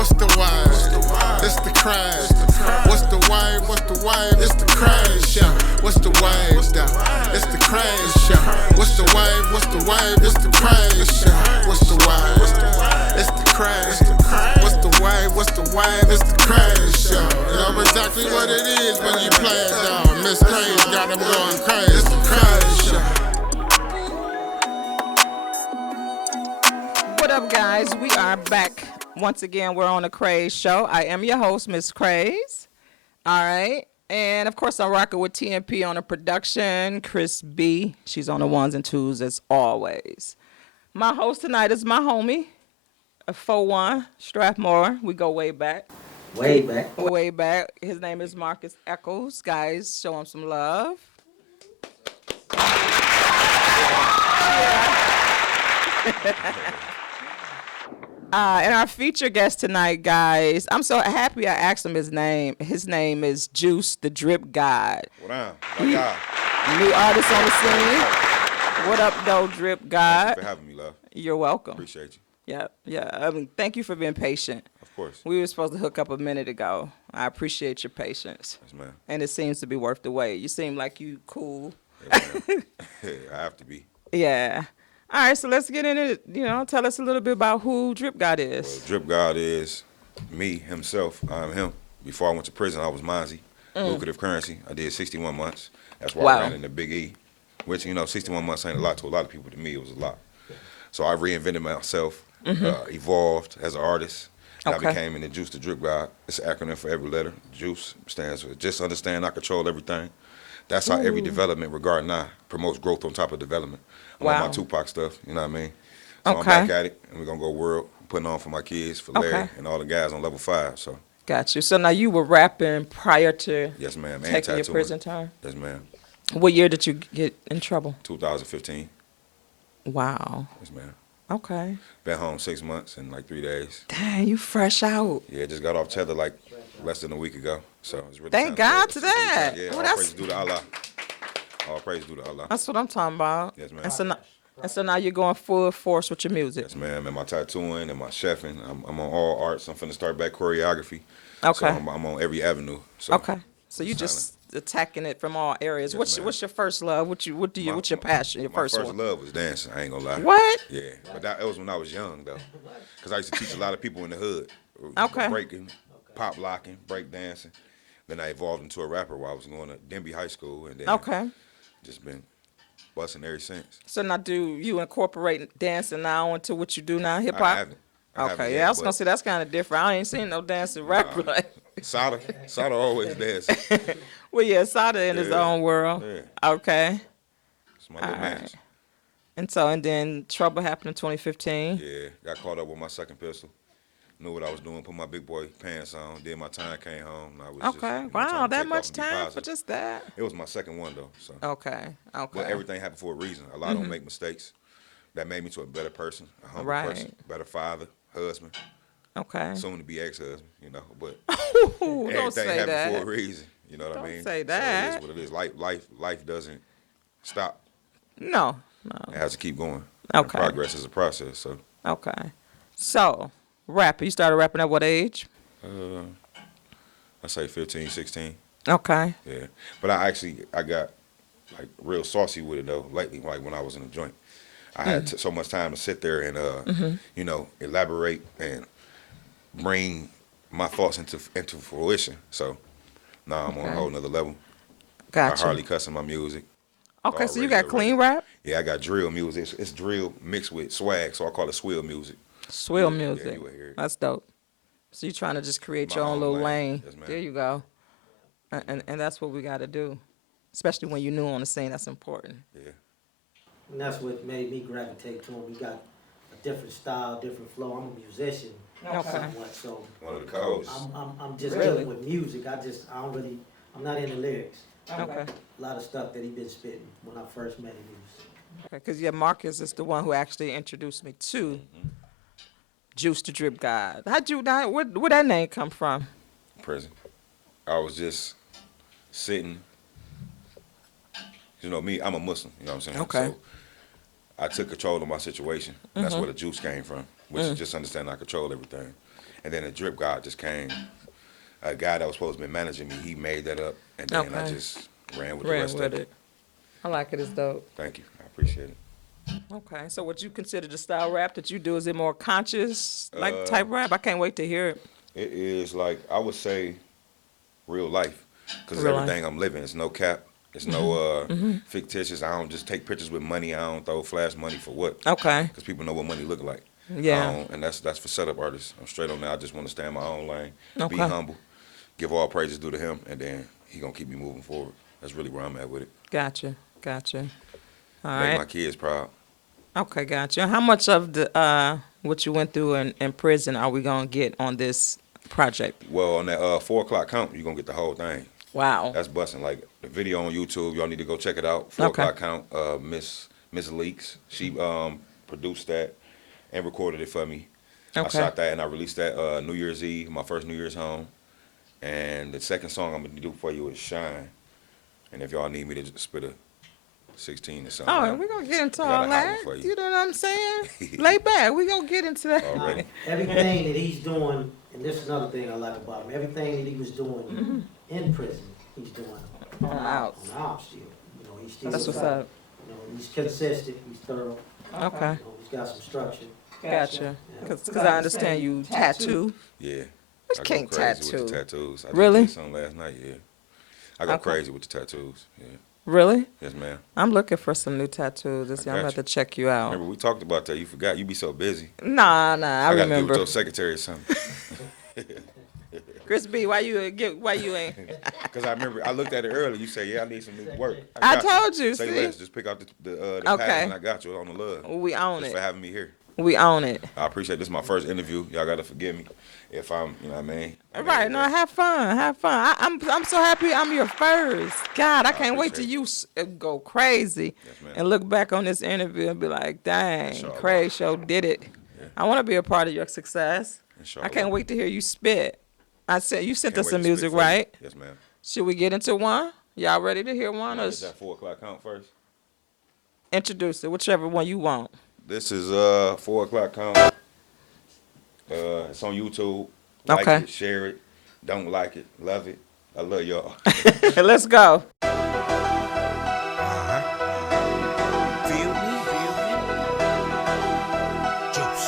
What's the wave? It's the Kraze. What's the wave? What's the wave? It's the Kraze show. What's the wave? It's the Kraze show. What's the wave? What's the wave? It's the Kraze show. What's the wave? It's the Kraze. What's the wave? What's the wave? It's the Kraze show. You know exactly what it is when you play it down. Miss Kraze got them going crazy. It's the Kraze show. What up, guys? We are back. Once again, we're on the Kraze show. I am your host, Miss Kraze. All right. And, of course, I'm rocking with TMP on the production. Chris B. She's on the ones and twos as always. My host tonight is my homie, 4-1, Strathmore. We go way back. Way back. Way back. His name is Marcus Eccles. Guys, show him some love. And our featured guest tonight, guys, I'm so happy I asked him his name. His name is Juice, the Drip God. What up? New artist on the scene. What up, though, Drip God? Thank you for having me, love. You're welcome. Appreciate you. Yeah. I mean, thank you for being patient. Of course. We were supposed to hook up a minute ago. I appreciate your patience. Yes, ma'am. And it seems to be worth the wait. You seem like you cool. Yes, ma'am. I have to be. Yeah. All right, so let's get into it. Tell us a little bit about who Drip God is. Well, Drip God is me, himself. I'm him. Before I went to prison, I was Mozzie, lucrative currency. I did 61 months. That's why I ran in the Big E, which, 61 months ain't a lot to a lot of people. To me, it was a lot. So I reinvented myself, evolved as an artist. And I became in the Juice, the Drip God. It's an acronym for every letter. Juice stands for just understand I control everything. That's how every development regarding I promotes growth on top of development. I'm on my Tupac stuff, you know what I mean? So I'm back at it, and we're going to go world, putting on for my kids, for Larry, and all the guys on level 5. So. Got you. So now you were rapping prior to yes, ma'am. taking your prison time? Yes, ma'am. What year did you get in trouble? 2015. Wow. Yes, ma'am. Okay. Been home 6 months and like 3 days. Dang, you fresh out. Yeah, just got off tether like less than a week ago. So it's really thank God to that. Yeah, well, all praise due to Allah. All praise due to Allah. That's what I'm talking about. Yes, ma'am. And so now you're going full force with your music. Yes, ma'am. And my tattooing and my chefing. I'm on all arts. I'm finna start back choreography. Okay. So I'm on every avenue. So okay. So you just attacking it from all areas. Yes, what's your first love? What's your passion? Your first one? My first love was dancing. I ain't gonna lie. What? Yeah, but that was when I was young though, because I used to teach a lot of people in the hood. Okay. Breaking, pop locking, break dancing. Then I evolved into a rapper while I was going to Denby High School, and then just been busting ever since. So now, do you incorporate dancing now into what you do now, hip hop? I haven't. Okay, yeah, I was gonna say that's kind of different. I ain't seen no dancing rapper like. Sada always dancing. Well, yeah, Sada in his own world. Yeah. Okay. It's my little man. And then trouble happened in 2015. Yeah, got caught up with my second pistol. Knew what I was doing, put my big boy pants on, did my time, came home. And I was just, wow, that much time for just that? It was my second one, though. So. Okay. But everything happened for a reason. A lot don't make mistakes. That made me to a better person, a humble person, better father, husband. Okay. Soon to be ex-husband, but don't say happened that. for a reason. You know what I mean? Don't say that. So it is what it is. Life doesn't stop. No. It has to keep going. Okay. And progress is a process, so. Okay. So, rapper. You started rapping at what age? I say 15, 16. Okay. Yeah. But I got like real saucy with it though lately, like when I was in the joint. I had so much time to sit there and elaborate and bring my thoughts into fruition. So now I'm on a whole nother level. Gotcha. I hardly cuss in my music. Okay, so you got clean rap? Yeah, I got drill music. It's drill mixed with swag, so I call it swill music. Swill music. Yeah, that's dope. So you're trying to just create your own little lane. Yes, there you go. And that's what we got to do, especially when you're new on the scene. That's important. Yeah. And that's what made me gravitate to him. We got a different style, different flow. I'm a musician. Somewhat, so one of the codes. I'm just dealing with music. I'm not into lyrics. Okay. A lot of stuff that he been spitting when I first met him. Because Marcus is the one who actually introduced me to Juice the Drip God. Where that name come from? Prison. I was just sitting. Me, I'm a Muslim. You know what I'm saying? Okay. So I took control of my situation. That's where the juice came from, which is just understanding I control everything. And then the drip god just came. A guy that was supposed to be managing me, he made that up, and then I just ran with the rest of it. I like it. It's dope. Thank you. I appreciate it. Okay, so what you consider the style rap that you do, is it more conscious, like type rap? I can't wait to hear it. It is like, I would say, real life, because Real everything I'm living, it's no cap. It's no fictitious. I don't just take pictures with money. I don't throw flash money for what. Okay. Because people know what money look like. Yeah. And that's for setup artists. I'm straight on that. I just want to stay in my own lane. Okay. Be humble. Give all praises due to him. And then he going to keep me moving forward. That's really where I'm at with it. Gotcha. All Make right. my kids proud. Okay, gotcha. How much of the what you went through in prison are we gonna get on this project? Well, on that 4 o'clock count, you're going to get the whole thing. Wow. That's busting. Like, the video on YouTube, y'all need to go check it out. 4 Okay. o'clock count, Miss Leaks. She produced that and recorded it for me. I Okay. shot that and I released that New Year's Eve, my first New Year's home. And the second song I'm going to do for you is Shine. And if y'all need me to just spit a 16 or something. Oh, and we're gonna get into I got all a hot that. one for you. You know what I'm saying? Lay back. We're gonna get into that. Already. Everything that he's doing, and this is another thing I like about him, everything that he was doing in prison, he's doing On the outs. on the out still. You know, he's still That's what's trying- up. You know, he's consistent, he's thorough, Okay. you know, he's got some structure. Gotcha. Because I understand you tattoo. Yeah. But I you go can't crazy tattoo. with the tattoos. I Really? just did something last night, yeah. I go Okay. crazy with the tattoos. Yeah. Really? Yes, ma'am. I'm looking for some new tattoos this year. I'm got gonna have you. to check you out. Remember, we talked about that. You forgot. You be so busy. Nah, I I got to get remember. with your secretary or something. Chris B, why you ain't? Because I remember, I looked at it earlier. You said, yeah, I need some new work. I got told you, Say see? less. Just pick out the Okay. pattern and I got you on the love. We own Just it. for having me here. We own it. I appreciate this. Is my first interview. Y'all got to forgive me if I'm, you know what I mean? Right, no, have fun. I'm so happy I'm your first. God, I can't wait till appreciate you go crazy Yes, ma'am. and look back on this interview and be like, dang, Inshallah. Kraze show did it. Yeah. I want to be a part of your success. Inshallah. I can't wait to hear you spit. I said you sent Can't us wait some to spit music, for you. right? Yes, ma'am. Should we get into one? Y'all ready to hear one? Or Is that 4 o'clock count first? introduce it, whichever one you want. This is 4 o'clock count. It's on YouTube. Like Okay. it, share it. Don't like it, love it. I love y'all. Let's go. Feel me? Juice.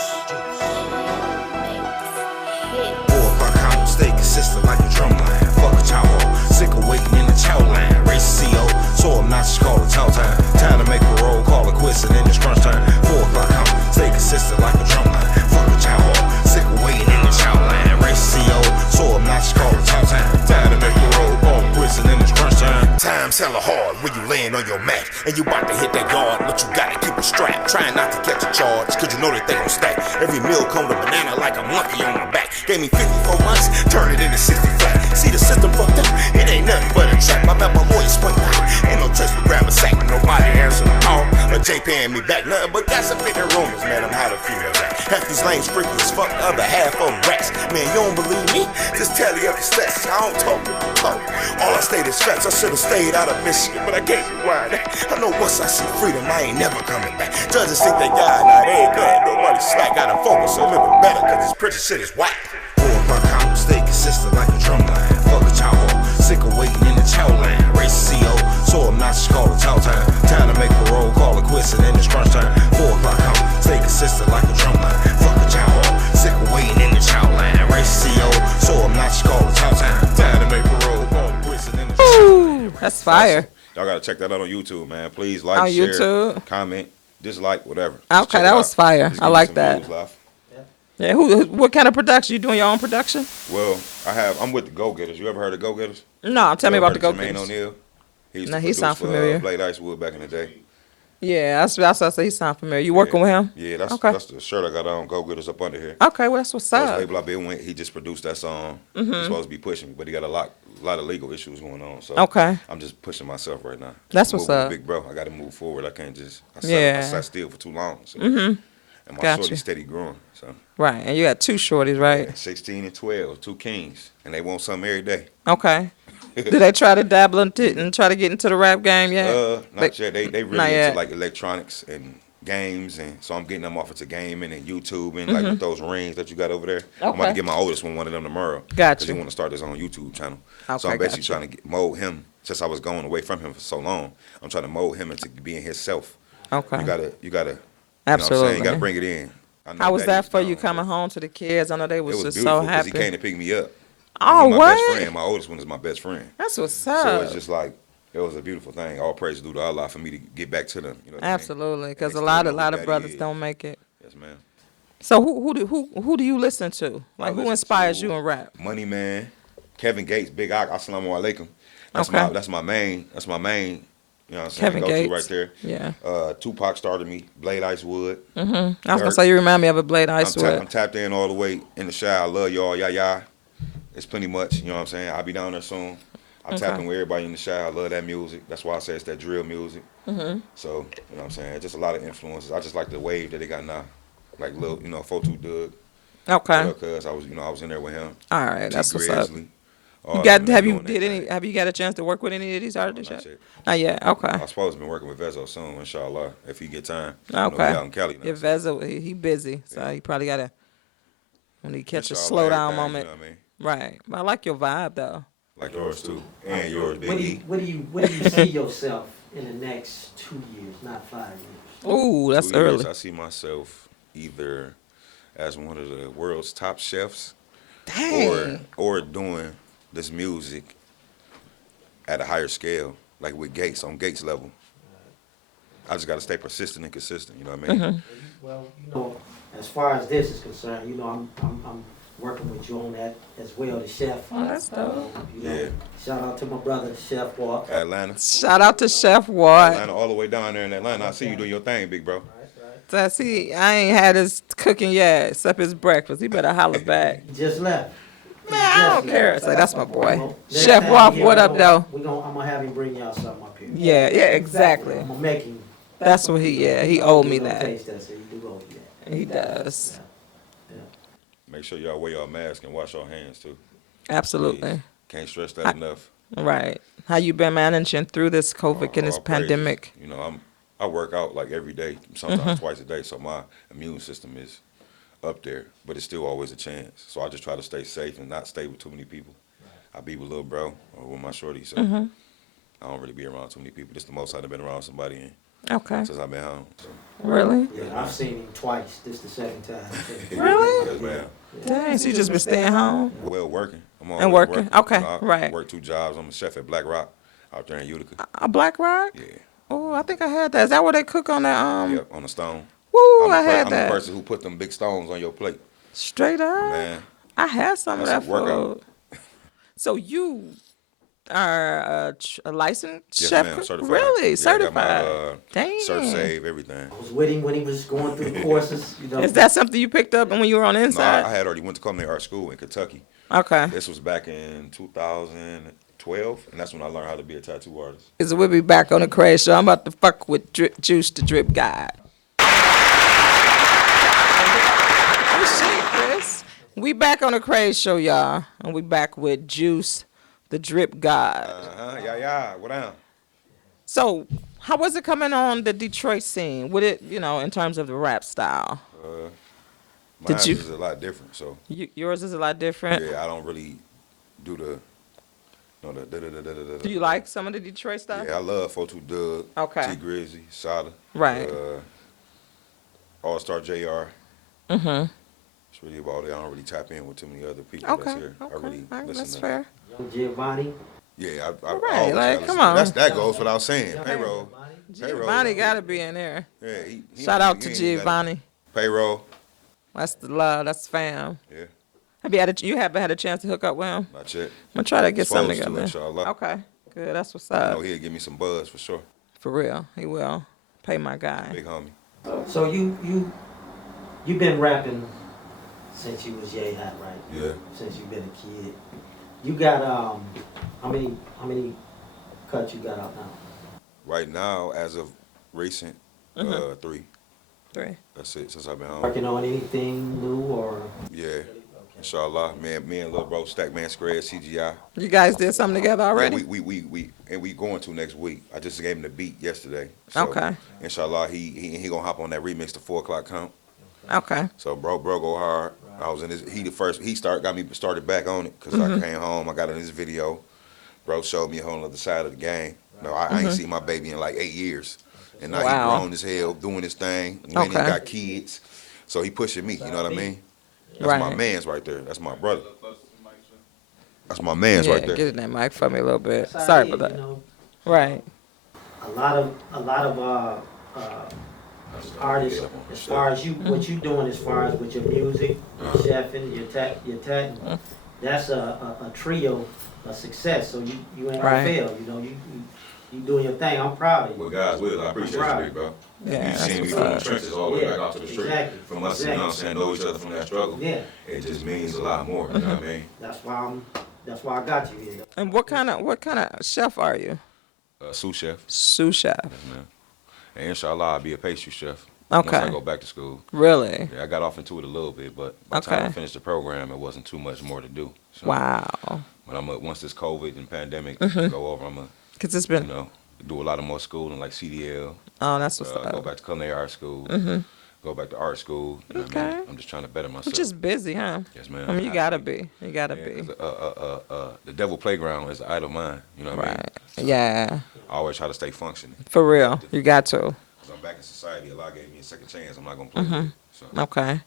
4 o'clock count, stay consistent like a drum line. Fuck a chow sick of waiting in the chow line. Race CO, so I'm not just call it chow time. Time to make a roll, call it quits, and then it's crunch time. 4 o'clock count, stay consistent like a drum line. Fuck a chow sick of waiting in the chow line. Race CO, so I'm not just call it chow time. Time to make a roll, call it quits, and then it's crunch time. Time's hella hard when you laying on your mat and you about to hit that guard, but you gotta keep it strapped. Trying not to catch a charge, cause you know that they gon' stack. Every meal come to banana like a monkey on my back. Gave me 54 months, turn it into 60 flat. See the system fucked up, it ain't nothing but a trap. I met my lawyers point out, ain't no choice but grab a sack. Nobody answer the call, a J paying me back. Nothing but gossip in the rumors, man, I'm how the females act. Half these lanes freaky as fuck, the other half of them rats. Man, you don't believe me? Just tally up the stats, I don't talk. All I state is facts, I should've stayed out of Michigan, but I can't rewind that. I know once I see freedom, I ain't never coming back. Judges think they God, nah, they ain't glad nobody slack. Gotta focus on living better, cause this pretty shit is whack. 4 o'clock count, stay consistent like a drum line. Fuck a chow sick of waiting in the chow line. Race CO, so I'm not just call it chow time. Time to make a roll, call it quits, and then it's crunch time. 4 o'clock count, stay consistent like a drum line. Fuck a chow sick of waiting in the chow line. Race CO, so I'm not just call it chow time. Time to make a roll, call it quits, and then it's Ooh, that's fire. Y'all gotta check that out on YouTube, man. Please like, On share, YouTube? comment, dislike, whatever. Just Okay, check that it was out. fire. Just I give me like some that. views, love. Yeah, what kind of production? You doing your own production? Well, I'm with the Go Getters. You ever heard of Go Getters? No, tell me about the Go Jermaine Getters. O'Neal. He used Nah, to he produce sound for, familiar. Blade Icewood back in the day. Yeah, that's what I say. He sound familiar. You working with him? Yeah, that's Okay. that's the shirt I got on. Go Getters up under here. Okay, well that's what's First up. label I been with, he just produced that song. He's supposed to be pushing me, but he got a lot of legal issues going on. So Okay. I'm just pushing myself right now. That's I'm what's moving up. with Big bro, I got to move forward. I can't just I Yeah. sat still for too long. So. And my Gotcha. shorty's steady growing. So Right, and you got two shorties, right? 16 and 12, two kings, and they want something every day. Okay. Do they try to dabble into it and try to get into the rap game yet? Not yet. They really Not into yet. like electronics and games, and so I'm getting them off into gaming and YouTube and like with those rings that you got over there. I'm about Okay. to get my oldest one of them tomorrow. Gotcha. Because he want to start his own YouTube channel. So Okay, I'm basically gotcha. trying to mold him. Since I was going away from him for so long, I'm trying to mold him into being himself. Okay. You gotta, you know what I'm Absolutely. saying? You gotta bring it in. I know How was Daddy that for gone, you coming home to the kids? I know they It was was just beautiful so because happy. he came to pick me up. Oh, He's my what? best friend. My oldest one is my best friend. That's what's So up. it's just like it was a beautiful thing. All praise due to Allah for me to get back to them. You know what I mean? Absolutely, And because they a still lot know of who lot of Daddy brothers is. don't make it. Yes, man. So who do you listen to? Like who listen inspires to you in rap? Money Man, Kevin Gates, Big Ak, Assalamu alaikum. That's Okay. that's my main. You know what I'm saying? Kevin Go Gates. to right there. Yeah. Tupac started me. Blade Icewood. I was gonna Dirk. say you remind me of a Blade I'm Icewood. tapped in all the way in the shower. I love y'all. Yeah. It's plenty much. You know what I'm saying? I'll be down there soon. I tap in with everybody in the shower. I love that music. That's why I say it's that drill music. So, you know what I'm saying? Just a lot of influences. I just like the wave that they got now. Like little, 4-2 Doug. Okay. Because I was in there with him. All right, T. that's what's up. Grizzly. You got Have have you got a chance to work with any of these artists Not yet? yet. Not yet. Okay. I'm supposed to be working with Vezo soon, inshallah, if he get time. Okay. He out in Cali now. If Vezzo, he busy, so he probably gotta when he catch a Inshallah, slow down everything, moment. You know what I mean? Right. But I like your vibe though. Like yours too. And yours, Where Big E. do you see yourself in the next 2 years, not 5 years? Ooh, that's 2 years, early. I see myself either as one of the world's top chefs Dang. or doing this music at a higher scale, like with Gates, on Gates level. I just got to stay persistent and consistent, you know what I mean? Well, as far as this is concerned, I'm working with you on that as well, the chef. Oh, that's dope. Yeah. Shout out to my brother, Chef Walk. Atlanta. Shout out to Chef Ward. Atlanta, all the way down there in Atlanta. I see you doing your thing, big bro. So see, I ain't had his cooking yet, except his breakfast. He better holler back. He just left. Man, I don't care. Say that's my boy. Well, next Chef time Walk, here, what up though? I'm gonna have him bring y'all something up here. Yeah, exactly. I'm gonna make him. That's what he owed me He gonna that. taste that, so he do owe you that. He does. Make sure y'all wear your mask and wash your hands too. Absolutely. Please. Can't stress that enough. Right. How you been managing through this COVID and this All praises. pandemic? You know, I work out like every day, sometimes twice a day, so my immune system is up there, but it's still always a chance. So I just try to stay safe and not stay with too many people. I be with little bro or with my shorty, so I don't really be around too many people. This is the most I've been around somebody in Okay. since I've been home. So. Really? Yeah, I've seen him twice. This the second time. Really? Yes, ma'am. Dang, so you just been staying home? Well, working. I'm always And working. Okay, I right. work 2 jobs. I'm a chef at Black Rock out there in Utica. A Black Rock? Yeah. Oh, I think I had that. Is that where they cook on that? Yep, on the stone. Woo, I'm I had I'm that. the person who put them big stones on your plate. Straight up. Man, I had some of that That's a workout. food. So you are a licensed yes, chef? ma'am. Certified. Really? Yeah, Certified? I got my, Dang. Cert Save, everything. I was with him when he was going through the courses. Is that something you picked up when you were on the No, inside? I had already went to culinary art school in Kentucky. Okay. This was back in 2012, and that's when I learned how to be a tattoo artist. So we'll be back on the Kraze show. I'm about to fuck with Juice the Drip God. Oh shit, Chris. We back on the Kraze show, y'all. And we back with Juice the Drip God. Yeah. What down? So how was it coming on the Detroit scene? With it, in terms of the rap style? Mine Did you- is a lot different, so Yours is a lot different. yeah, I don't really do the. Do you like some of the Detroit stuff? Yeah, I love 4-2 Doug, Okay. T Grizzly, Sada, Right. All Star JR. Mm-hmm. It's really about it. I don't really tap in with too many other people Okay. that's here. I Okay. really All right, listen that's to. fair. Young Giovanni. Yeah, I Right, always like, gotta come listen. on. That goes without saying. Payroll. Giovanni got to be in there. Yeah, he Shout ain't- out he to ain't even gotta- Giovanni. Payroll. That's the love. That's fam. Yeah, You haven't had a chance to hook up with him? not yet. I'm gonna try to get something Supposed to, together. inshallah. Okay, good. That's what's I up. know he'll give me some buzz for sure. For real, he will. Pay my guy. Big homie. So you've been rapping since you was yay hot, right? Yeah. Since you've been a kid. You got how many cuts you got out now? Right now, as of recent, Mm-hmm. 3. 3. That's it since I've been home. Working on anything new or? Yeah. Inshallah, me and little bro Stackman Kraze, CGI. You guys did something together already? Yeah, we going to next week. I just gave him the beat yesterday. So, Okay. Inshallah, he gonna hop on that remix to 4 o'clock count. Okay. So bro go hard. I was in his. He got me started back on it because I came home. I got in this video. Bro showed me a whole other side of the game. No, I ain't seen my baby in like 8 years, and now he grown as hell doing his thing. And he got kids, so he pushing me. You know what I mean? That's my man's right there. That's my brother. That's my man's right there. Get in that mic for me a little bit. Sorry about that. You know, Right. a lot of artists, as far as what you doing, as far as with your music, your chefing, your tech, that's a trio, a success. So you ain't gonna fail. You know, you doing your thing. I'm proud of you. Well, guys, I appreciate you, big bro. Yeah, You seen me from the trenches all the way back out to the street. Exactly. From us, you know what I'm saying, know each other from that struggle. Yeah. It just means a lot more. You know what I mean? That's why I got you here. And what kind of chef are you? Sous chef. Sous chef. Yes, man. And inshallah, I'll be a pastry chef. Okay. Once I go back to school. Really? Yeah, I got off into it a little bit, but by the time I finished the program, it wasn't too much more to do. So, Wow. But once this COVID and pandemic go over, I'm gonna, Because it's been. do a lot of more schooling like CDL. Oh, that's what's Go up. back to culinary art school. Go back to art school. You know what I mean? I'm just trying to better myself. Which is busy, huh? Yes, man. I mean, you gotta be. You gotta be. 'Cause, the devil playground is the idle mind. You know what I mean? Right. Yeah. I always try to stay functioning. For real. You got to. Because I'm back in society. Allah gave me a second chance. I'm not going to play with it. So, Okay.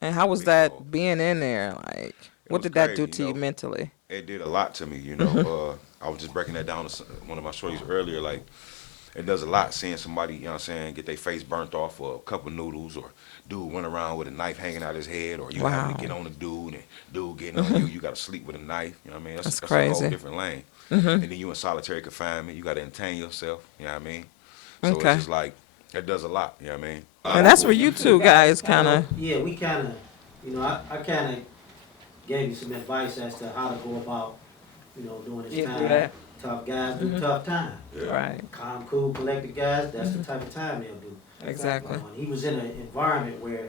And how was that being in there? Like, what was did that do crazy, to you mentally? it did a lot to me, you know. I was just breaking that down to one of my stories earlier. Like, it does a lot seeing somebody, you know what I'm saying, get their face burnt off for a cup of noodles, or dude went around with a knife hanging out his head, or you having to get on the dude, and dude getting on you, you got to sleep with a knife. You know what I mean? That's a crazy. whole different lane. And then you in solitary confinement. You got to entertain yourself. You know what I mean? So it's just like, it does a lot. You know what I mean? And that's where you two guys kind of. Yeah, we kind of, you know, I kind of gave you some advice as to how to go about, you know, doing this time. Tough guys do tough time. Yeah. Right. Calm, cool, collected guys, that's the type of time they'll do. Exactly. He was in an environment where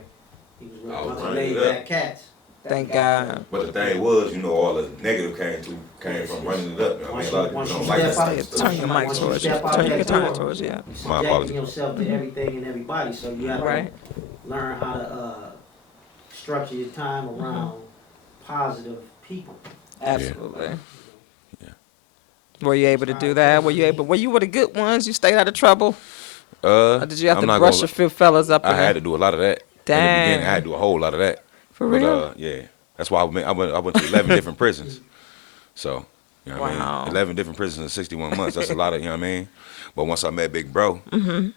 he was with a I was bunch of running laid it up. back cats. Thank God. But the thing was, you know, all the negative came from running it up. You know what I mean? A lot of people don't like that. Turn your mic towards you. Turn it towards you. You're My apologies. subjecting yourself to everything and everybody, so you have Right. to learn how to structure your time around positive people. Absolutely. Yeah. Were you able to do that? Were you with the good ones? You stayed out of trouble? Or did you have to brush a few fellas up? I had to do a lot of that. Dang. In the beginning, I had to do a whole lot of that. For real? But, yeah. That's why I went to 11 different prisons. So, you know what I mean? 11 different prisons in 61 months. That's a lot of, you know what I mean? But once I met Big Bro,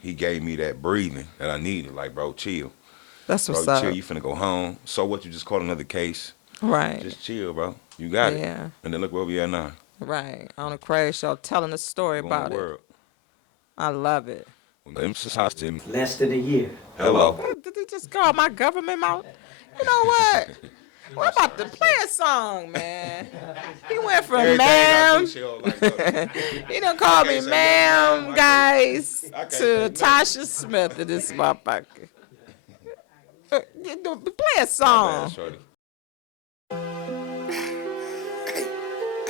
he gave me that breathing that I needed. Like, bro, chill. That's what's Bro, up. chill. You finna go home. So what? You just caught another case. Right. Just chill, bro. You got it. Yeah. And then look where we at now. Right. On a Kraze show, telling the story Going the about it. world. I love it. Less than a year. Hello. Did he just call my government out? You know what? We're about to play a song, man. He went from Everything I do, ma'am. she don't like that. He done called me can't say ma'am, nothing. guys, I can't to say Tasha Smith in this motherfucker. Play a song. Shorty.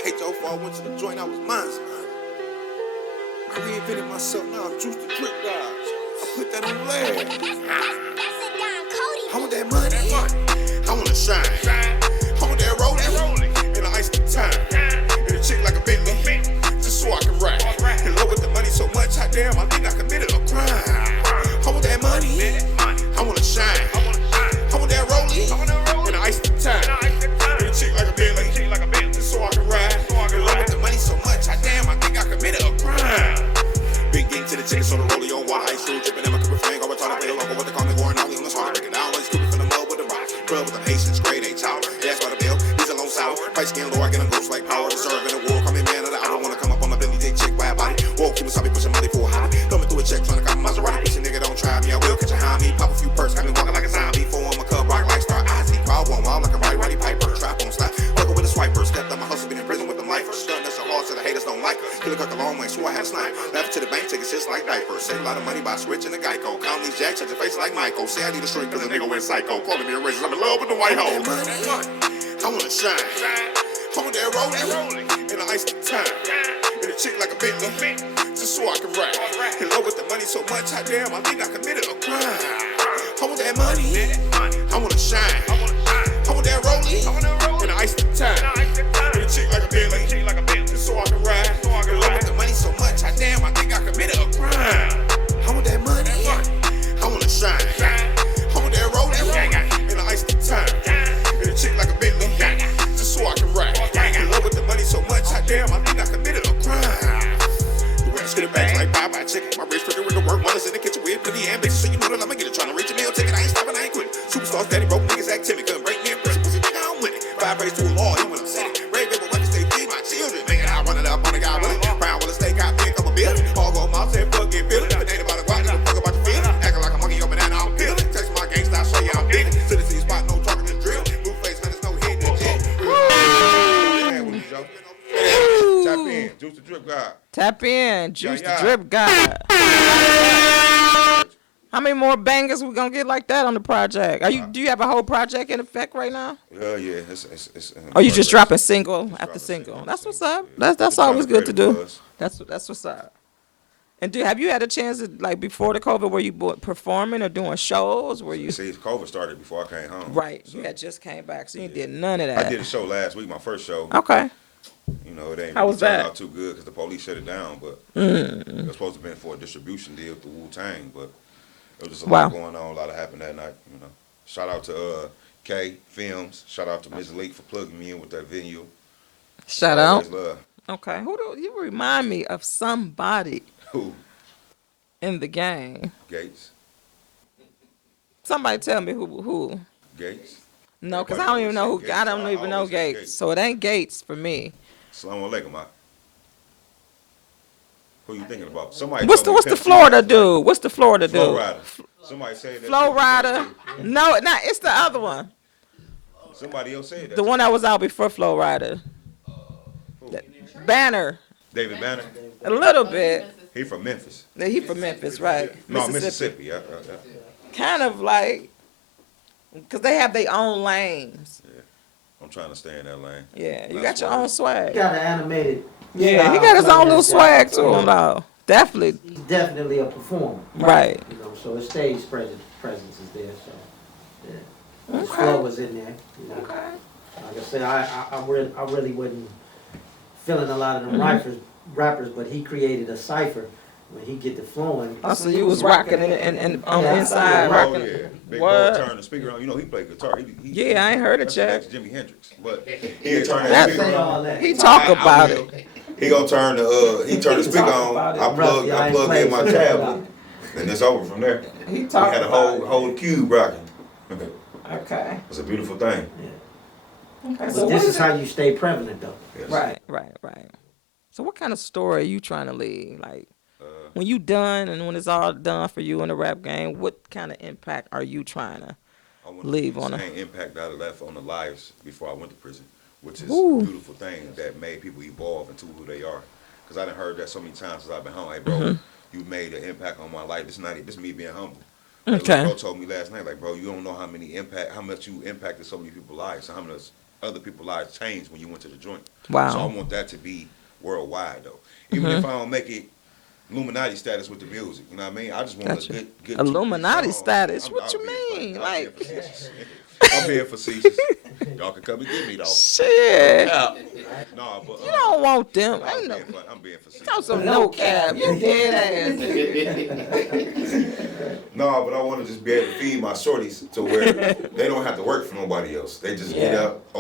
Hey, Joe, before I went to the joint, I was mine. I reinvented myself now. I'm juiced to drip dodge. I put that on last. I want that money. I want to shine. I want that rolling. And the ice time. And a chick like a Bentley. Just so I can ride. In love with the money so much, I damn, I think I committed a crime. I want that money. I want to shine. I want that rolling. And the ice time. And a chick like a Bentley. Just so I can ride. In love with the money so much, I damn, I think I committed a crime. Big game to the chicken, so the rollie on wide high school, dripping in my cup of fang, over trying to pay along with the comment going out, leaving us hard to break it down, like scooping from the mud with the rock. Club with the Haitians, grade A child, gas by the bill, he's a lone sour, price skin low, I get a ghost like power, deserving a war, call me man of the hour, wanna come up on my Billy J chick by a body, walk, keep me pushing money for a hobby, thumbing through a check, trying to cop a Maserati, bitch, nigga, don't try me, I will catch a high me, pop a few perks, got me walking like a zombie, 4 on my cup, rock like star, I see, crowd one wild like a Roddy Piper, trap on slap, fucking with a swiper, stepped on my hustle, been in prison with them lifers, stunned, that's so hard, so the haters don't like her, could've cut the long way, so I had a snipe, laugh to the bank, take a shit like diapers, save a lot of money by about switching to Geico. Call me Jack, shut your face like Michael. Say I need a straight cause a nigga went psycho. Calling me a racist, I'm in love with the white hole. I wanna shine. I want that rolling in the ice time. And a chick like a Bentley, just so I can ride. In love with the money so much, hot damn, I think I committed a crime. I want that money, I wanna shine. I want that rolling in the ice time. And a chick like a Bentley, just so I can ride. In love with the money so much, hot damn, I think I committed a crime. I want that money, I wanna shine. I want that rolling in the ice time. And a chick like a Bentley, just so I can ride. In love with the money so much, hot damn, I think I committed a crime. The rest of the bags like bye-bye chicken. My wrist pretty with the work, mothers in the kitchen with plenty ambition. So you know that I'ma get it, tryna reach a meal ticket. I ain't stopping, I ain't quitting. Superstars, daddy broke niggas act timid, couldn't break me in prison. Pussy nigga, I'm winning. Vibrates to a law, he when I'm sitting. Ray paper weapons, they feed my children. Nigga, I run it up on the guy with it. Brown with a steak, I pick up a bill. All go mouth, said fuck it, feel it. But ain't about a guap, give a fuck about your feelings. Acting like a monkey, open that, I'm peeling. Text my gangsta, I show you I'm digging. To the city spot, no talking to drill. Blue face, man, there's no hidden in jail. Tap in, Juice the Drip God. Tap in, Juice Yeah. the Drip God. How many more bangers we gonna get like that on the project? Do you have a whole project in effect right now? Yeah. Or you just dropping single after single? That's what's up. That's always good to do. That's what's up. And have you had a chance to, like, before the COVID, were you performing or doing shows? Were you? See, COVID started before I came home. Right. So, You had just came back, so you did none of that. I did a show last week, my first show. Okay. You know, it ain't How really was turned that? out too good because the police shut it down. But it was supposed to be for a distribution deal through Wu-Tang, but there was just a lot going on. A lot happened that night. You know, shout out to K Films. Shout out to Ms. Lake for plugging me in with that venue. Shout out. Always love. Okay. Who do you remind me of? Somebody Who? in the game. Gates. Somebody tell me who. Gates. No, because I don't even know who. Gates. I don't I even know always say Gates. Gates. So it ain't Gates for me. Salaam alaikum, ma. Who you thinking about? Somebody. What's told me the Pimp C Florida last night. dude? What's the Florida dude? Flow Rider. Somebody said that. Flow Rider. No, it's the other one. Somebody else said that. The one that was out before Flow Rider. Banner. David Banner. A little bit. He from Memphis. He from Memphis, right? No, Mississippi. Yeah. Kind of like, because they have their own lanes. I'm trying to stay in that lane. Yeah, you That's got your why. own swag. He got an animated. Yeah, he style got his playing own little that swag guy. to him, though. Definitely. He's definitely a performer. Right. You know, so his stage presence is there. So, yeah. His Okay. flow was in there. You know. Okay. Like I said, I really wasn't feeling a lot of them rappers, but he created a cipher when he get the flowing. Oh, so you was rocking and on the Yeah, inside. yeah. Oh Rocking. yeah, Big What? Bro turned the speaker on. You know he played guitar. He Yeah, I ain't heard it that's yet. the next Jimi Hendrix, but he'll turn that That's- speaker Say all on. that. He talk about it. He gonna turn the speaker on. about it. I plug I ain't in playing my for tablet, and it's over from there. He We talk had a about whole cube rocking. Okay. It's a beautiful thing. Okay. But So this what is how you stay prevalent, though. Yes. Right. So what kind of story are you trying to leave? Like, when you done and when it's all done for you in the rap game, what kind of impact are you trying to I want leave to on the a? same impact that I left on the lives before I went to prison, which is Ooh. a beautiful thing that made people evolve into who they are. Because I done heard that so many times since I've been home. Hey, bro, Mm-hmm. you made an impact on my life. This is me being humble. Okay. Bro told me last night, like, bro, you don't know how much you impacted so many people's lives, and how much other people's lives changed when you went to the joint. Wow. So I want that to be worldwide, though. Even if I don't make it Illuminati status with the music, you know what I mean? I just want Gotcha. a good Illuminati song. status? What I'm you being mean? funny. I'm Like- being facetious. I'm being facetious. Y'all can come and get me, though. Shit. No, but You don't want them. I'm Ain't no. being fun. I'm being facetious. Talk some no cap. You dead ass. No, but I want to just be able to feed my shorties to where they don't have to work for nobody else. They just get Yeah. up,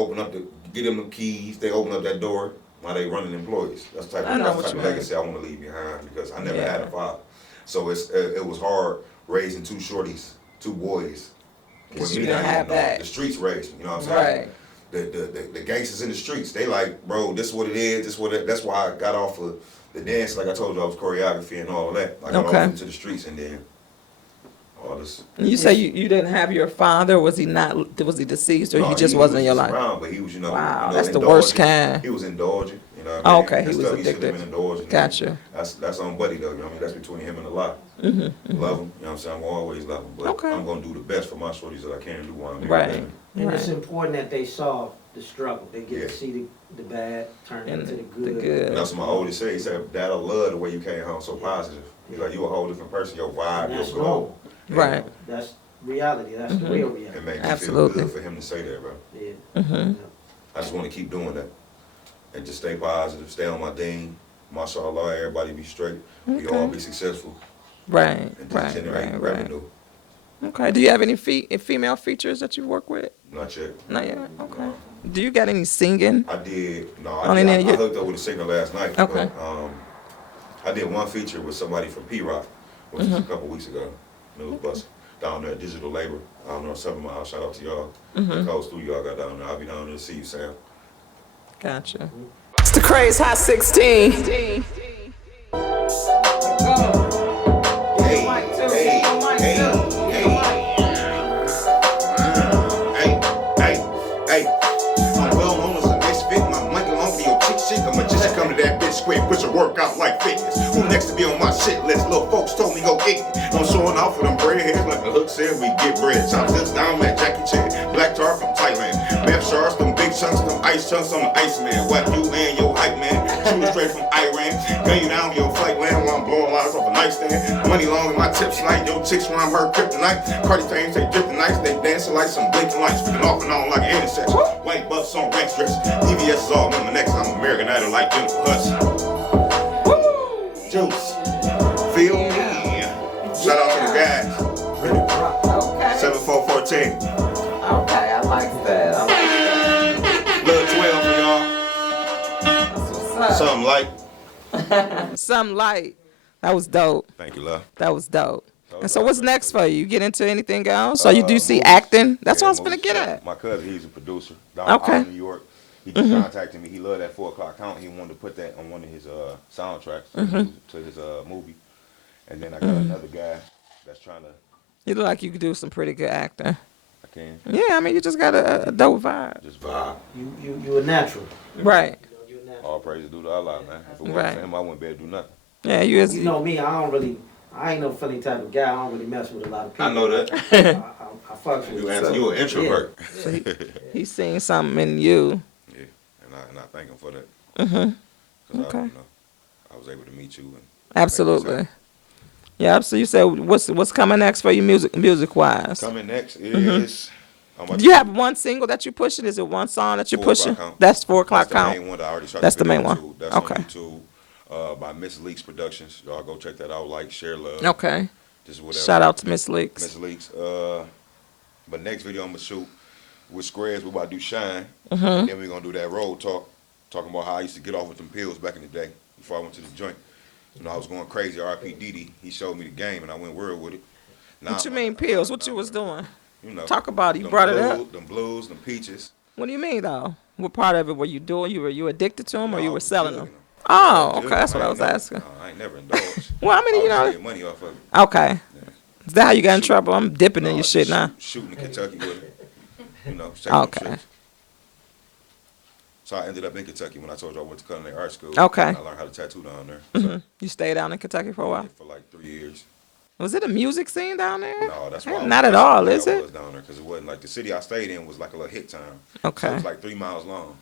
get them the keys, they open up that door while they running employees. That's the type I know that's what the you type of mean. legacy I want to leave behind because I never Yeah. had a father. So it was hard raising two shorties, two boys. 'Cause With you me didn't not have even knowing. that. The streets raised me, you know what I'm saying? Right. The gangsters in the streets, they like, bro, this is what it is, that's why I got off of the dance, like I told you, I was choreography and all of that. I got Okay. off into the streets and then all this. You say you didn't have your father. Was he not? Was he deceased or No, he just wasn't in your was life? around, but he was, Wow, that's the indulgent. worst kind. He was indulgent, You know what Oh, I mean? okay, The he was stuff sent addicted. him indoors, you know? Gotcha. That's on Buddy though. You know what I mean? That's between him and the law. Love him. You know what I'm saying? I'm always love him, but Okay. I'm gonna do the best for my shorties that I can do while I'm here. Right. living. And it's Right. important that they saw the struggle. They get Yeah. to see the bad turn And into the the good. good. And that's what my oldest said. He said, Dad, I love the way you came home so positive. He's like, you a whole different person. Your vibe, And your that's glow. normal. Right. That's reality. That's the real reality. It made me Absolutely. feel good for him to say that, bro. Yeah. Mm-hmm. I just want to keep doing that. And just stay positive, stay on my thing. Mashallah, everybody be straight. We all be successful. Right. And just Right. generate Right. Right. revenue. Okay. Do you have any female features that you work with? Not yet. Not yet. Okay. Do you got any singing? I did. No, On I any of did. I your- hooked up with a singer last night. Okay. But, I did one feature with somebody from P-Rock, which was a couple weeks ago. And it was busting. Down there at Digital Labor. I don't know, 7 Mile. Shout out to y'all. The cold studio y'all got down there. I'll be down there to see you, Sam. Gotcha. It's the Kraze Hot 16. Hey, hey, hey, hey, I'm well known as a misfit. My money long for your chick shit. I'm just come to that bitch square, push a workout like fitness. Who next to be on my shit list? Little folks told me go get it. I'm showing off with them bread heads like the hook said we get bread. Chop zips down at Jackie Chan. Black tar from Thailand. Meth shards, them big chunks, them ice chunks on the Iceman. What you and your hype man? Shoot straight from Iran. Gun you down your flight land while I'm blowing lines off a nightstand. Money long in my tips like yo chicks when I'm her kryptonite. Cardi things they dripping nice, they dancing like some blinking lights, freaking off and on like an intersection. White buffs on rank dress. DVS is all in my next. I'm American Idol like Jennifer Hudson. Juice. Feel me. Shout out to the guys. Okay. 7414. Okay. I like that. I like Little 12 for y'all. that. Something like. Some light. That was dope. Thank you, love. That was dope. And so what's next for you? You get into anything else? So you do see acting? That's what I was gonna get at. My cousin, he's a producer down Okay. out in New York. He just contacted me. He loved that 4 o'clock count. He wanted to put that on one of his soundtracks to his movie. And then I got another guy that's trying to. You look like you could do some pretty good acting. I can Yeah, I mean you just got a dope vibe. just vibe. You a natural. Right. You a natural. All praise due to Allah, man. If it wasn't Right. for him, I wouldn't be able to do nothing. Yeah, you is. You know me, I ain't no funny type of guy. I don't really mess with a lot of people. I know that. I fucks with You an introvert. So he's seen something in you. Yeah, and I thank him for that. Mhm. 'Cause Okay. I was able to meet you. And Absolutely. Yeah. So you said what's coming next for you music wise? coming next is. Do you have one single that you pushing? Is it one song that you're 4 o'clock pushing? count. That's 4 o'clock That's the count. main one that I already shot That's the video main one. to. That's Okay. on YouTube by Miss Leaks Productions. Y'all go check that out. Like, share, love. Okay. Just whatever. Shout out to Miss Leaks. Miss Leaks. But next video I'm gonna shoot with Kraze. We're about to do Shine. Mm-hmm. And then we're gonna do that road talk, talking about how I used to get off with them pills back in the day before I went to the joint. You know, I was going crazy. R.I.P. Didi. He showed me the game, and I went world with it. Now What you I'm mean like, pills? nah, What you nah, was doing? You know, Talk about it. You them brought it blues, up. Them blues, them peaches. What do you mean though? What part of it were you doing? You addicted to them or No, you I were was selling jugging them? them. Oh, okay. Jugging That's them. what I ain't was never- asking. no, I ain't never indulged. Well, how I many was you know? getting money off of it. Okay. Is that how you got in Shoot. trouble? I'm dipping in No, your shit shoot- now. Shooting in Kentucky with it. You know, taking them Okay. trips. So I ended up in Kentucky when I told you I went to culinary art school. Okay. And I learned how to tattoo down there. So You stayed down in Kentucky for a while. for like 3 years. Was it a music scene down there? No, that's Eh, why. Not at all, is I it? was down there because it wasn't like the city I stayed in was like a little hit town. So Okay. it was like 3 miles long.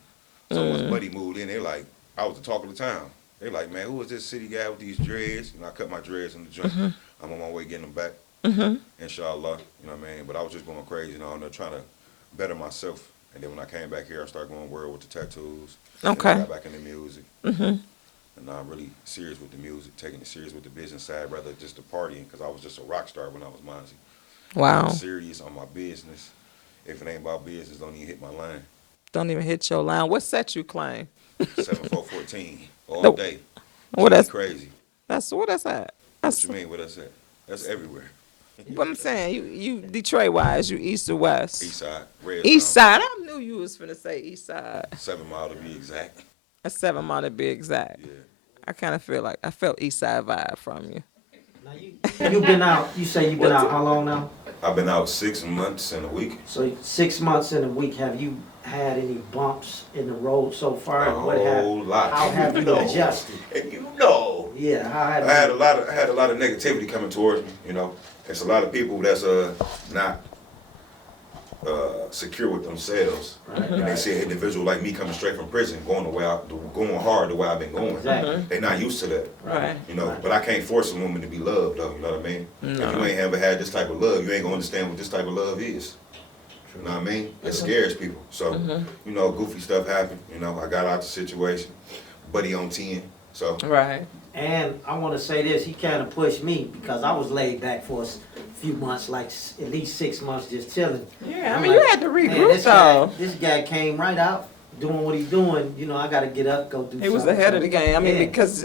So once Buddy moved in, they like, I was the talk of the town. They like, man, who is this city guy with these dreads? And I cut my dreads in the joint. I'm on my way getting them back. Inshallah, you know what I mean? But I was just going crazy, you know, I'm trying to better myself. And then when I came back here, I started going world with the tattoos. Okay. And I got back into music. And now I'm really serious with the music, taking it serious with the business side rather than just the partying, because I was just a rock star when I was Mozzie. Wow. I'm serious on my business. If it ain't about business, don't even hit my line. Don't even hit your line. What set you claim? 7414 all Nope. day. What that's Crazy. that's what that's at. What That's you mean? What that's at? That's everywhere. what I'm saying. You Detroit wise, you east or west? East side, red East zone, side. I knew you was finna say east side. 7 Mile to be exact. A 7 Mile to be exact. Yeah. I kind of feel like I felt east side vibe from you. Now you been out. You say you been out how long now? I've been out 6 months and a week. So 6 months in a week, have you had any bumps in the road so far? A whole lot. How have you adjusted? And you know. Yeah, how have I had a lot of negativity coming towards me, you know. There's a lot of people that's not secure with themselves. Right, and they see an individual like me coming straight from prison, going hard the way I've been going. Exactly. They're not used to that. Right. You know, but I can't force a woman to be loved though, you know what I mean? No. If you ain't ever had this type of love, you ain't gonna understand what this type of love is. You know what I mean? It scares people. So, you know, goofy stuff happened. You know, I got out the situation. Buddy on 10. So Right. And I want to say this, he kind of pushed me because I was laid back for a few months, like at least 6 months just chilling. Yeah, I I'm mean, like, you had to "Man, regroup though. This guy came right out doing what he's doing. You know, I got to get up, go do something. He was ahead of the game. I mean, because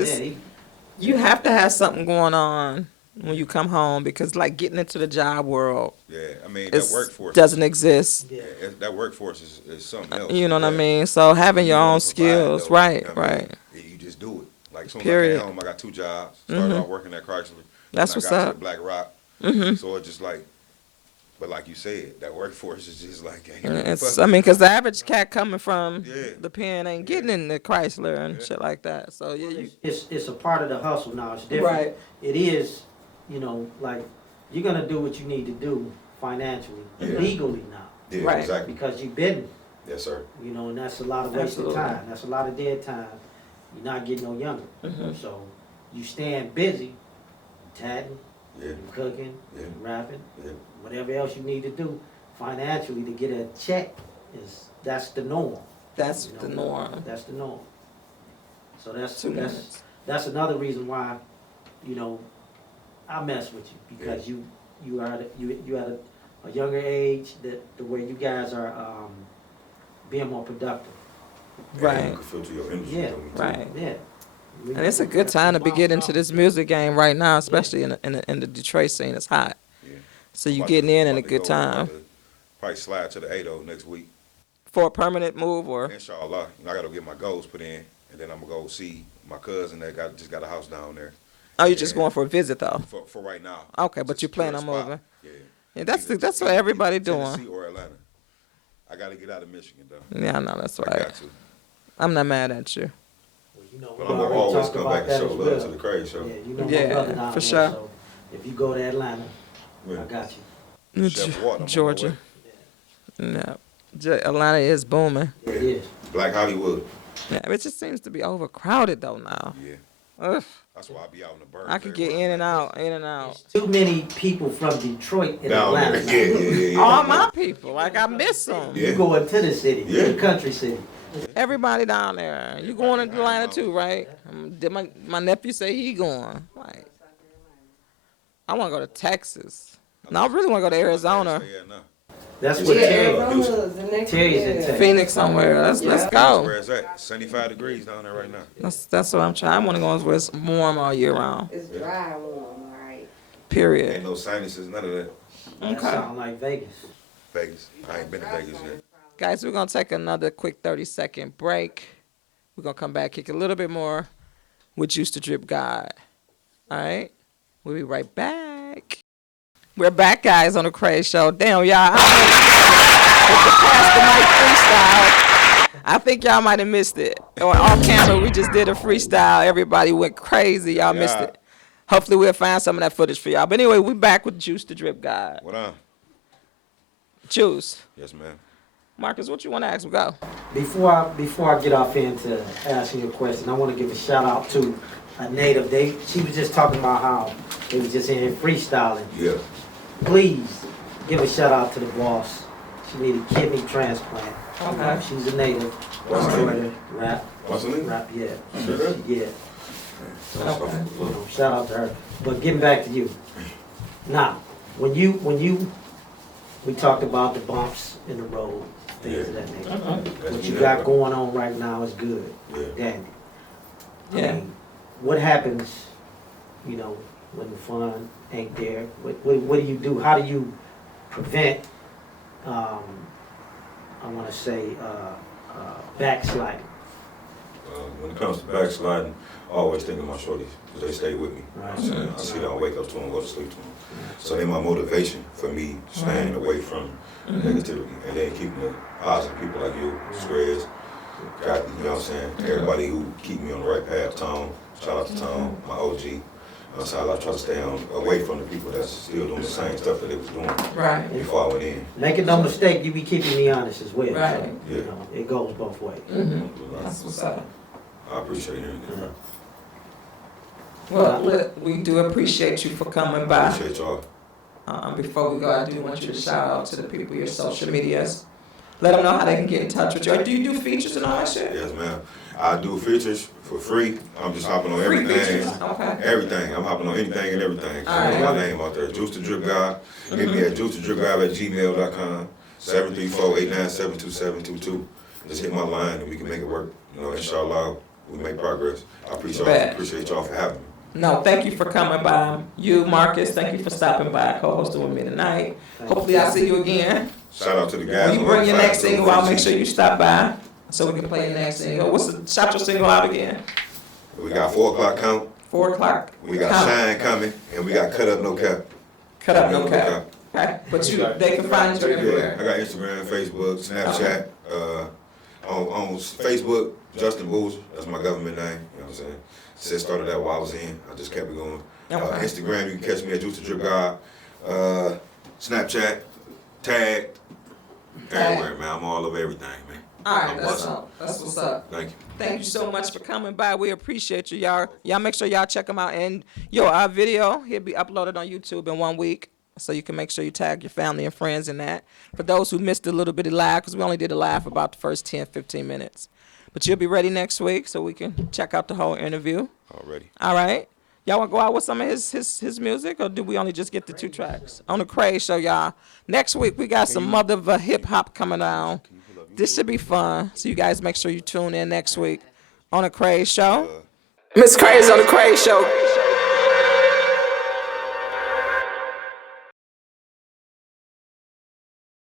you have to have something going on when you come home because, like, getting into the job world yeah, I mean that workforce doesn't exist. Yeah. that workforce is something else. You know what I Yeah. mean? So having your You own wanna skills, provide, though, right, you know what I mean? right. You just do it. Like soon as I Period. came home, I got 2 jobs. Started off working at Chrysler. That's then what's I got up. to the Black Rock. So it's just like, but like you said, that workforce is just like, hey, It's, I mean, because the average cat coming from Yeah. the pen ain't getting in the Chrysler and shit like that. So yeah, you, It's a part of the hustle now. It's different. Right. It is, you know, like you're gonna do what you need to do financially, Yeah. legally now, yeah, Right. exactly. because you've been, Yes, sir. you know, and that's a lot of wasted Absolutely. time. That's a lot of dead time. You're not getting no younger, so you staying busy, tatting, Yeah, you cooking, yeah, rapping, yeah. whatever else you need to do financially to get a check that's the norm. that's you the know? norm. That's the norm. So that's 2 minutes. that's another reason why, you know, I mess with you because you at a younger age that the way you guys are being more productive. And Right. you can filter your energy. Yeah. though, me too. Right. Yeah. And it's a good time to be getting into this music game right now, especially in the Detroit scene. It's hot. Yeah. So you About getting to- in a about to good go- about time to Probably slide to the 80 next week. for a permanent move or Inshallah. You know, I got to get my goals put in, and then I'm going to go see my cousin that just got a house down there. oh, you just Yeah. going for a visit though? For right now. Okay, but Just you plan secure on a spot. moving. Yeah. Yeah, that's Either what everybody Tennessee doing. or Atlanta. I got to get out of Michigan though. Yeah, I know that's I right. got to. I'm not mad at you. Well, you know, But we I'm gonna already always talked come about back and that show as love well. to the Kraze show. Yeah, you know Yeah, my brother down for there, sure. so if you go to Atlanta, I Yeah. got you. Chef Water, I'm on my Georgia. way. No, Atlanta is booming. It is. Black Hollywood. Yeah, it just seems to be overcrowded though now. Yeah. Ugh, That's why I be out in the birds. I could get in and out, in and out. Too many people from Detroit in Down Atlanta. there. now. Yeah. All my people, like I miss them. Yeah. You go into the city, Yeah. the country city. Everybody down there. You going to Atlanta too, right? Did my nephew say he going? Like, I want to go to Texas. No, I really want to go to Arizona, Yeah, no. That's Yeah, what Arizona Terry. Terry's in Texas. Phoenix somewhere. Let's Where go. it's at? 75 degrees down there right now. That's what I'm trying. I want to go where it's warm all year round. It's dry warm, right? Ain't Period. no sinuses, none of that. That Okay. sound like Vegas. Vegas. I ain't been to Vegas yet. Guys, we're going to take another quick 30-second break. We're going to come back, kick a little bit more with Juice the Drip God. All right? We'll be right back. We're back, guys, on the Kraze Show. Damn, y'all. With the Pass the Mic freestyle, I think y'all might have missed it. On camera, we just did a freestyle. Everybody went crazy. Y'all missed Yeah. it. Hopefully, we'll find some of that footage for y'all. But anyway, we back with Juice the Drip God. What on? Juice. Yes, ma'am. Marcus, what you want to ask? Go. Before I get off into asking you a question, I want to give a shout out to a native. She was just talking about how they was just in here freestyling. Yeah. Please give a shout out to the boss. She needed a kidney transplant. Okay. She's a native. What's her name? Detroiter, rap, What's her name? rap, yeah. Sure. Yeah. You know, shout out to her. But getting back to you. Now, when we talked about the bumps in the road, things of that nature. What you got going on right now is good. Yeah. Dandy. I Yeah. mean, what happens, you know, when the fun ain't there? What do you do? How do you prevent, I want to say, backsliding? When it comes to backsliding, I always think of my shorties, because they stay with me. Right. You know what I'm saying? I see them, I wake up to them, go to sleep to them. So they my motivation for me staying away from negativity and then keeping the positive people like you, Kraze, got, you know what I'm saying? Everybody who keep me on the right path, Tom, shout out to Tom, my OG. You know, so I try to stay away from the people that's still doing the same stuff that they was doing Right. before I went in. Making no mistake, you be keeping me honest as well. Right. So, you know, it goes both ways. That's what's up. I appreciate hearing that. Well, we do appreciate you for coming by. Appreciate y'all. Before we go, I do want you to shout out to the people your social medias. Let them know how they can get in touch with you. Do you do features and all that shit? Yes, ma'am. I do features for free. I'm just hopping on Free everything. features. Okay. Everything. I'm hopping on anything and everything. All right. My name out there. Juice the Drip Guy. Hit me at juicethedripguy@gmail.com. 734-897-2722. Just hit my line and we can make it work. You know, inshallah, we make progress. I appreciate y'all for having me. No, thank you for coming by. You, Marcus, thank you for stopping by, co-hosting with me tonight. Hopefully I'll see you again. Shout out to the guys. When you bring your next single, I'll make sure you stop by so we can play your next single. Shout your single out again. We got 4 o'clock count. 4 o'clock. We got Shine coming, and we got Cut Up No Cap. Cut Up No Cap. Okay, but they can find you everywhere. I got Instagram, Facebook, Snapchat. On Facebook, Justin Boozer. That's my government name. You know what I'm saying? Said started that while I was in. I just kept it going. Okay. Instagram, you can catch me at Juice the Drip Guy. Snapchat, Tag, everywhere, man. I'm all over everything, man. All right, I'm that's busting. all. That's what's up. Thank you. Thank you so much for coming by. We appreciate you, y'all. Y'all make sure y'all check them out. And our video, he'll be uploaded on YouTube in 1 week. So you can make sure you tag your family and friends in that. For those who missed a little bit of live, because we only did a live for about the first 10, 15 minutes. But you'll be ready next week so we can check out the whole interview. Already. All right. Y'all want to go out with some of his music, or do we only just get the 2 tracks? On the Kraze Show, y'all. Next week, we got some mother of a hip-hop coming down. This should be fun. So you guys make sure you tune in next week on the Kraze Show. Miss Kraze on the Kraze Show.